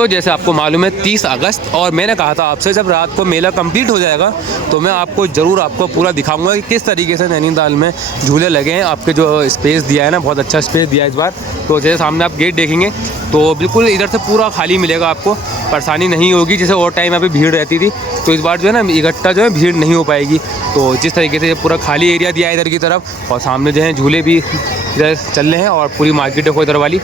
दोस्तों जैसे आपको मालूम है 30 अगस्त, और मैंने कहा था आपसे जब रात को मेला कंप्लीट हो जाएगा तो मैं आपको ज़रूर आपको पूरा दिखाऊंगा कि किस तरीके से नैनीताल में झूले लगे हैं। आपके जो स्पेस दिया है ना, बहुत अच्छा स्पेस दिया है इस बार। तो जैसे सामने आप गेट देखेंगे तो बिल्कुल इधर से पूरा खाली मिलेगा, आपको परेशानी नहीं होगी। जैसे और टाइम यहाँ पे भीड़ रहती थी तो इस बार जो है ना इकट्ठा जो है भीड़ नहीं हो पाएगी। तो जिस तरीके से पूरा खाली एरिया दिया है इधर की तरफ, और सामने जो है झूले भी इधर चल रहे हैं, और पूरी मार्केट देखो इधर वाली,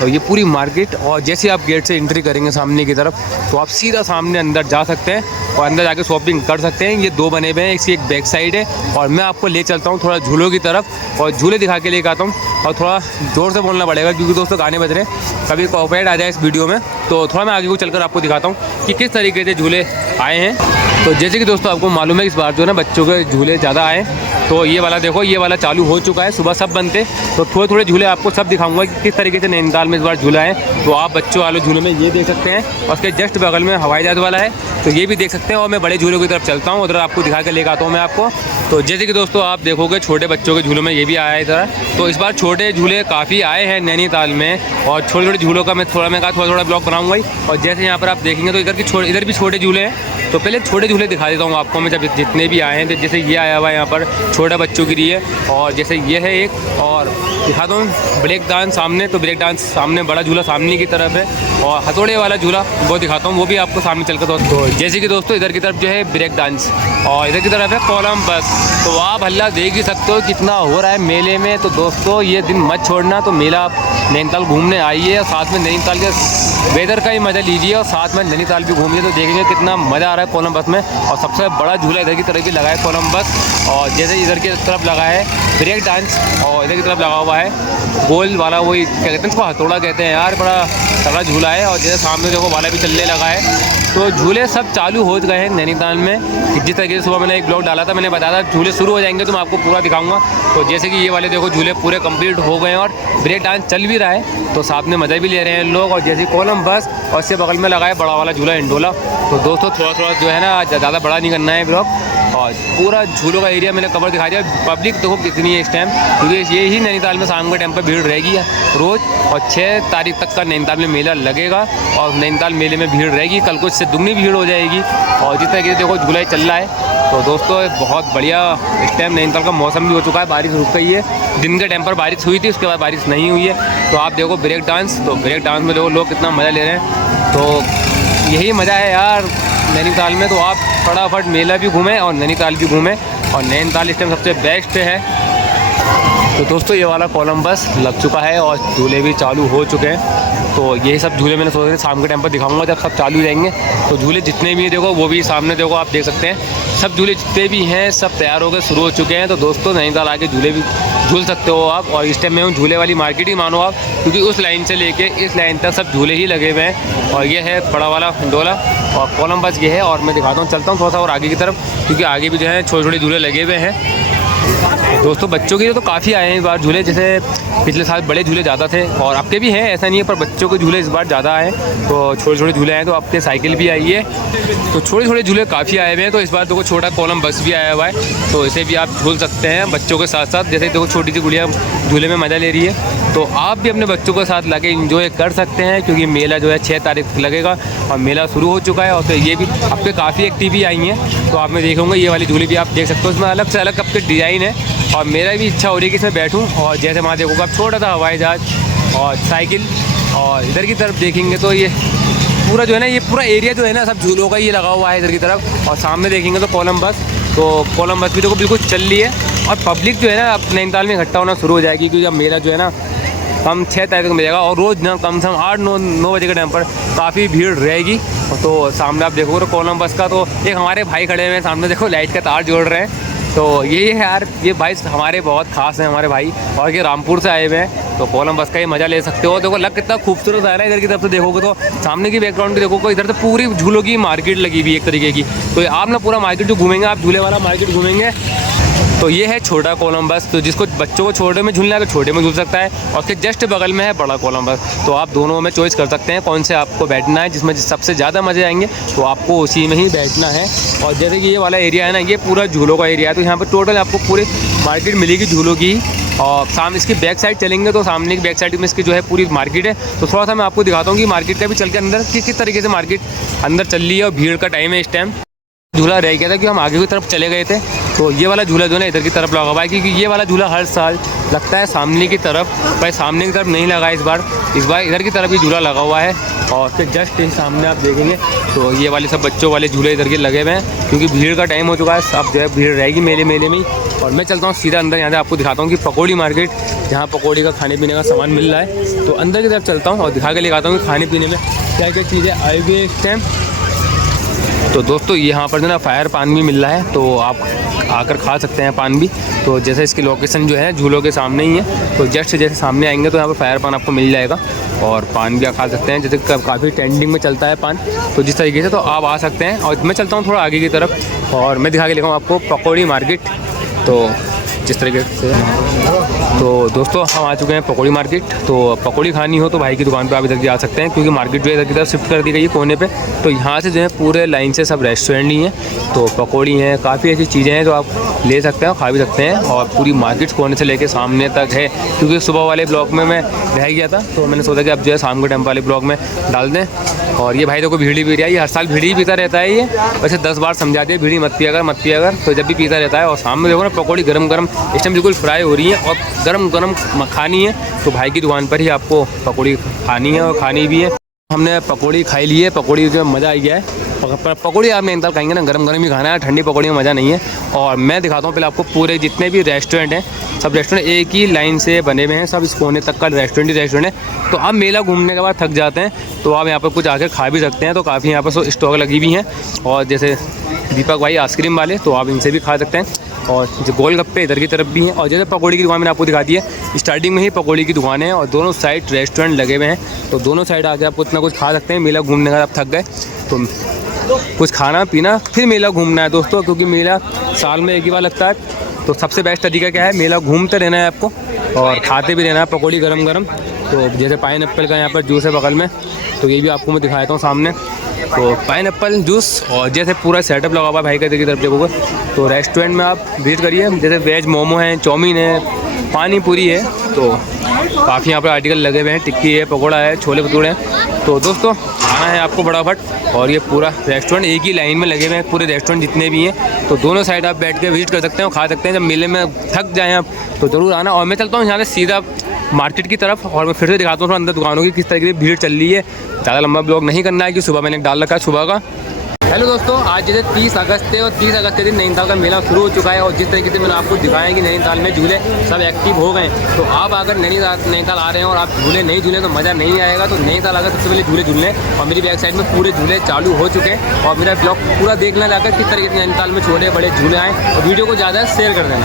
तो ये पूरी मार्केट। और जैसे आप गेट से एंट्री करेंगे सामने की तरफ तो आप सीधा सामने अंदर जा सकते हैं और अंदर जाके शॉपिंग कर सकते हैं। ये दो बने हुए हैं, इसकी एक बैक साइड है, और मैं आपको ले चलता हूँ थोड़ा झूलों की तरफ और झूले दिखा के लेकर आता हूँ। और थोड़ा ज़ोर से बोलना पड़ेगा क्योंकि दोस्तों गाने बज रहे हैं, कभी कॉपीराइट आ जाए इस वीडियो में। तो थोड़ा मैं आगे को चलकर आपको दिखाता हूँ कि किस तरीके से झूले आए हैं। तो जैसे कि दोस्तों आपको मालूम है इस बार जो है ना बच्चों के झूले ज़्यादा आए। तो ये वाला देखो, ये वाला चालू हो चुका है, सुबह सब बनते। तो थोड़े थोड़े झूले आपको सब दिखाऊंगा कि किस तरीके से नैनीताल में इस बार झूला है। तो आप बच्चों वाले झूले में ये देख सकते हैं, और उसके जस्ट बगल में हवाई जहाज वाला है, तो ये भी देख सकते हैं। और मैं बड़े झूलों की तरफ चलता हूँ, उधर आपको दिखा के लेकर आता हूँ मैं आपको। तो जैसे कि दोस्तों आप देखोगे छोटे बच्चों के झूलों में ये भी आया है इधर। तो इस बार छोटे झूले काफ़ी आए हैं नैनीताल में, और छोटे छोटे झूलों का मैं कहा थोड़ा ब्लॉग बनाऊंगा ही। और जैसे यहाँ पर आप देखेंगे तो इधर भी छोटे झूले हैं। तो पहले छोटे झूले दिखा देता हूँ आपको मैं, जब जितने भी आए हैं। तो जैसे ये आया हुआ है यहाँ पर छोटा बच्चों के लिए, और जैसे ये है एक, और दिखा दूँ ब्रेक डांस सामने। तो ब्रेक डांस सामने बड़ा झूला सामने की तरफ है, और हथौड़े वाला झूला वो दिखाता हूँ, वो भी आपको सामने चलकर। तो जैसे कि दोस्तों इधर की तरफ जो है ब्रेक डांस, और इधर की तरफ है कोलंबस। तो आप हल्ला देख ही सकते हो कितना हो रहा है मेले में। तो दोस्तों ये दिन मत छोड़ना, तो मेला आप नैनीताल घूमने आइए, और साथ में नैनीताल के वेदर का ही मज़ा लीजिए, और साथ में नैनीताल भी घूमिए। तो देखेंगे कितना मज़ा आ रहा है कोलंबस में। और सबसे बड़ा झूला इधर की तरफ भी लगा है कोलंबस, और जैसे इधर की तरफ लगा है ब्रेक डांस, और इधर की तरफ लगा हुआ है गोल वाला, वही क्या कहते हैं उसको, हथौड़ा कहते हैं यार, बड़ा तगड़ा झूला है। और जैसे सामने देखो वाला भी चलने लगा है। तो झूले सब चालू हो गए हैं नैनीताल में। जिस तरीके से सुबह मैंने एक ब्लॉग डाला था, मैंने बताया था झूले शुरू हो जाएंगे तो मैं आपको पूरा दिखाऊंगा। तो जैसे कि ये वाले देखो झूले पूरे कंप्लीट हो गए हैं, और ब्रेक डांस चल भी रहा है, तो साथ में मज़ा भी ले रहे हैं लोग। और जैसे कोलंबस, और इससे बगल में लगा है बड़ा वाला झूला इंडोला। तो दोस्तों थोड़ा थोड़ा जो है ना ज़्यादा बड़ा नहीं करना है ब्लॉग, और पूरा झूलों का एरिया मैंने कवर दिखा दिया। पब्लिक देखो कितनी है इस टाइम, क्योंकि ये ही नैनीताल में शाम के टाइम पर भीड़ रहेगी रोज़। और 6 तारीख तक का नैनीताल में मेला लगेगा, और नैनीताल मेले में भीड़ रहेगी, कल को इससे दुगनी भीड़ हो जाएगी। और जिस तरीके से देखो झूला चल रहा है, तो दोस्तों बहुत बढ़िया इस टाइम नैनीताल का मौसम भी हो चुका है, बारिश रुक गई है। दिन के टाइम पर बारिश हुई थी, उसके बाद बारिश नहीं हुई है। तो आप देखो ब्रेक डांस, तो ब्रेक डांस में देखो लोग कितना मज़ा ले रहे हैं। तो यही मज़ा है यार नैनीताल में। तो आप फटाफट मेला भी घूमें और नैनीताल भी घूमें, और नैनीताल इस टाइम सबसे बेस्ट है। तो दोस्तों ये वाला कोलंबस लग चुका है, और झूले भी चालू हो चुके हैं। तो यही सब झूले मैंने सोचा शाम के टाइम पर दिखाऊंगा जब सब चालू हो जाएंगे। तो झूले जितने भी देखो वो भी सामने देखो आप देख सकते हैं, सब झूले जितने भी हैं सब तैयार हो गए, शुरू हो चुके हैं। तो दोस्तों नैनीताल आके झूले भी झूल सकते हो आप। और इस टाइम में हूँ झूले वाली मार्केट ही मानो आप, क्योंकि उस लाइन से लेके इस लाइन तक सब झूले ही लगे हुए हैं। और ये है बड़ा वाला डोला, और कोलंबस ये है। और मैं दिखाता हूँ, चलता हूँ थोड़ा सा और आगे की तरफ, क्योंकि आगे भी जो है छोटे छोटे झूले लगे हुए हैं। दोस्तों बच्चों के तो काफ़ी आए हैं इस बार झूले, जैसे पिछले साल बड़े झूले ज़्यादा थे, और आपके भी हैं ऐसा नहीं है, पर बच्चों के झूले इस बार ज़्यादा आए। तो छोटे छोटे झूले आए, तो आपके साइकिल भी आई है। तो छोटे छोटे झूले काफ़ी आए हुए हैं। तो इस बार देखो छोटा कोलंबस भी आया हुआ है, तो इसे भी आप झूल सकते हैं बच्चों के साथ साथ। जैसे देखो छोटी सी गुड़िया झूले में मज़ा ले रही है, तो आप भी अपने बच्चों के साथ लगे इंजॉय कर सकते हैं, क्योंकि मेला जो है 6 तारीख तक लगेगा, और मेला शुरू हो चुका है। और फिर ये भी आपके काफ़ी एक्टिव आई हैं, तो आप में देखोगे ये वाली झूले भी आप देख सकते हो, उसमें अलग से अलग आपके डिज़ाइन है। और मेरा भी इच्छा हो रही है कि इसमें बैठूं। और जैसे वहाँ देखोगे आप छोटा सा हवाई जहाज और साइकिल, और इधर की तरफ देखेंगे तो ये पूरा जो है ना, ये पूरा एरिया जो है ना सब झूलों का ये लगा हुआ है इधर की तरफ। और सामने देखेंगे तो कोलंबस, तो कोलंबस भी देखो बिल्कुल चल रही है। और पब्लिक जो है ना अब नैनीताल में इकट्ठा होना शुरू हो जाएगी, क्योंकि अब मेला जो है ना हम 6 तारीख को मिलेगा, और रोज़ ना कम से कम 8-9 बजे के टाइम पर काफ़ी भीड़ रहेगी। तो सामने आप देखोगे तो कोलंबस का, तो एक हमारे भाई खड़े हुए हैं सामने, देखो लाइट का तार जोड़ रहे हैं। तो यही है यार, ये भाई हमारे बहुत खास हैं हमारे भाई, और ये रामपुर से आए हुए हैं। तो कोलंबस का ही मज़ा ले सकते हो। देखो लग कितना खूबसूरत आ रहा है, इधर की तरफ से देखोगे तो सामने की बैकग्राउंड भी देखोगे, इधर तो पूरी झूलों की मार्केट लगी हुई एक तरीके की। तो आप ना पूरा मार्केट जो घूमेंगे, आप झूले वाला मार्केट घूमेंगे। तो ये है छोटा कोलंबस, तो जिसको बच्चों को छोटे में झूलना है तो छोटे में झूल सकता है, और उसके जस्ट बगल में है बड़ा कोलंबस। तो आप दोनों में चॉइस कर सकते हैं कौन से आपको बैठना है, जिसमें सबसे ज़्यादा मज़े आएंगे तो आपको उसी में ही बैठना है। और जैसे कि ये वाला एरिया है ना, ये पूरा झूलों का एरिया है, तो यहाँ पर टोटल आपको पूरी मार्केट मिलेगी झूलों की। और सामने इसकी बैक साइड चलेंगे तो सामने की बैक साइड में इसकी जो है पूरी मार्केट है। तो थोड़ा सा मैं आपको दिखाता हूँ कि मार्केट का भी चल के अंदर कि किस तरीके से मार्केट अंदर चल रही है और भीड़ का टाइम है इस टाइम। झूला रह गया था कि हम आगे की तरफ चले गए थे, तो ये वाला झूला जो है ना इधर की तरफ लगा हुआ है, क्योंकि ये वाला झूला हर साल लगता है सामने की तरफ, पर सामने की तरफ नहीं लगा इस बार इधर की तरफ ही झूला लगा हुआ है। और फिर जस्ट सामने आप देखेंगे तो ये वाले सब बच्चों वाले झूले इधर के लगे हुए हैं, क्योंकि भीड़ का टाइम हो चुका है, अब जो है भीड़ रहेगी मेले में ही। और मैं चलता हूँ सीधा अंदर, यहाँ से आपको दिखाता हूँ कि पकौड़ी मार्केट, जहाँ पकौड़ी का खाने पीने का सामान मिल रहा है। तो अंदर की तरफ चलता हूँ और दिखा के लेकर आता हूँ कि खाने पीने में क्या क्या चीज़ें आई हुई है इस टाइम। तो दोस्तों यहाँ पर जो ना फायर पान भी मिल रहा है, तो आप आकर खा सकते हैं पान भी। तो जैसे इसकी लोकेशन जो है झूलों के सामने ही है, तो जैसे सामने आएंगे तो यहाँ पर फायर पान आपको मिल जाएगा और पान भी आप खा सकते हैं। जैसे काफ़ी ट्रेंडिंग में चलता है पान, तो जिस तरीके से तो आप आ सकते हैं। और मैं चलता हूँ थोड़ा आगे की तरफ और मैं दिखा के लेकर आपको पकौड़ी मार्केट। तो जिस तरीके से तो दोस्तों हम आ चुके हैं पकौड़ी मार्केट। तो पकौड़ी खानी हो तो भाई की दुकान पे आप इधर की आ सकते हैं, क्योंकि मार्केट जो है इधर की तरफ शिफ्ट कर दी गई है कोने पे। तो यहाँ से जो है पूरे लाइन से सब रेस्टोरेंट ही हैं, तो पकौड़ी हैं, काफ़ी ऐसी चीज़ें हैं जो आप ले सकते हैं और खा भी सकते हैं। और पूरी मार्केट कोने से लेके सामने तक है, क्योंकि सुबह वाले ब्लॉग में मैं रह गया था, तो मैंने सोचा कि अब जो है शाम के टाइम वाले ब्लॉग में डाल दें। और ये भाई देखो भीड़ी पी रहा है, ये हर साल भीड़ी पीता रहता है। ये वैसे 10 बार समझा दिया भीड़ी मत पिया कर, तो जब भी पीता रहता है। और सामने देखो ना पकौड़ी गरम गरम इस टाइम बिल्कुल फ्राई हो रही है और गरम गरम खानी है, तो भाई की दुकान पर ही आपको पकौड़ी खानी है और खानी भी है। हमने पकौड़ी खाई ली है, पकौड़ी जो मज़ा आ गया है। पकौड़ी आप नैनीताल खाएंगे ना गरम गरम ही खाना है, ठंडी पकौड़ी में मज़ा नहीं है। और मैं दिखाता हूँ पहले आपको पूरे जितने भी रेस्टोरेंट हैं, सब रेस्टोरेंट एक ही लाइन से बने हुए हैं, सब इस कोने तक का रेस्टोरेंट ही रेस्टोरेंट है। तो आप मेला घूमने के बाद थक जाते हैं तो आप यहाँ पर कुछ आकर खा भी सकते हैं। तो काफ़ी यहाँ पर स्टॉक लगी हुई हैं, और जैसे दीपक भाई आइसक्रीम वाले, तो आप इनसे भी खा सकते हैं। और जो गोलगप्पे इधर की तरफ भी हैं। और जैसे पकौड़ी की दुकान मैंने आपको दिखा दी है, स्टार्टिंग में ही पकौड़ी की दुकान है और दोनों साइड रेस्टोरेंट लगे हुए हैं, तो दोनों साइड आके आप इतना कुछ खा सकते हैं। मेला घूमने का आप थक गए तो कुछ खाना पीना फिर मेला घूमना है दोस्तों, क्योंकि मेला साल में एक ही बार लगता है। तो सबसे बेस्ट तरीका क्या है, मेला घूमते रहना है आपको और खाते भी रहना है पकौड़ी गरम गरम। तो जैसे पाइनएप्पल का यहाँ पर जूस है बगल में, तो ये भी आपको मैं दिखाता हूँ सामने। तो पाइनएप्पल जूस और जैसे पूरा सेटअप लगा हुआ है भाई का की तरफ देखोगे, तो रेस्टोरेंट में आप विजिट करिए। जैसे वेज मोमो है, चाउमीन है, पानी पूरी है, तो काफ़ी यहाँ पर आर्टिकल लगे हुए हैं। टिक्की है, पकौड़ा है, छोले भटूरे हैं। तो दोस्तों खाना है आपको फटाफट। और ये पूरा रेस्टोरेंट एक ही लाइन में लगे हुए हैं, पूरे रेस्टोरेंट जितने भी हैं, तो दोनों साइड आप बैठ के विजिट कर सकते हैं और खा सकते हैं। जब मेले में थक जाएँ आप तो ज़रूर आना। और मैं चलता हूँ यहाँ से सीधा मार्केट की तरफ और मैं फिर से दिखाता हूँ अंदर दुकानों की किस तरीके से भीड़ चल रही है। ज़्यादा लंबा ब्लॉग नहीं करना है, कि सुबह मैंने डाल रखा है सुबह का। हेलो दोस्तों, आज जैसे 30 अगस्त है और 30 अगस्त के दिन नैनीताल का मेला शुरू हो चुका है। और जिस तरीके से मैंने आपको दिखाया कि नैनीताल में झूले सब एक्टिव हो गए, तो आप अगर नैनीताल आ रहे हैं और आप झूले नहीं झूले तो मज़ा नहीं आएगा। तो नैनीताल आकर सबसे पहले झूले झूलने, और मेरी बैक साइड में पूरे झूले चालू हो चुके हैं। और मेरा ब्लॉग पूरा देखना जाकर किस तरीके से नैनीताल में छोटे बड़े झूले आएँ, और वीडियो को ज़्यादा शेयर कर देना।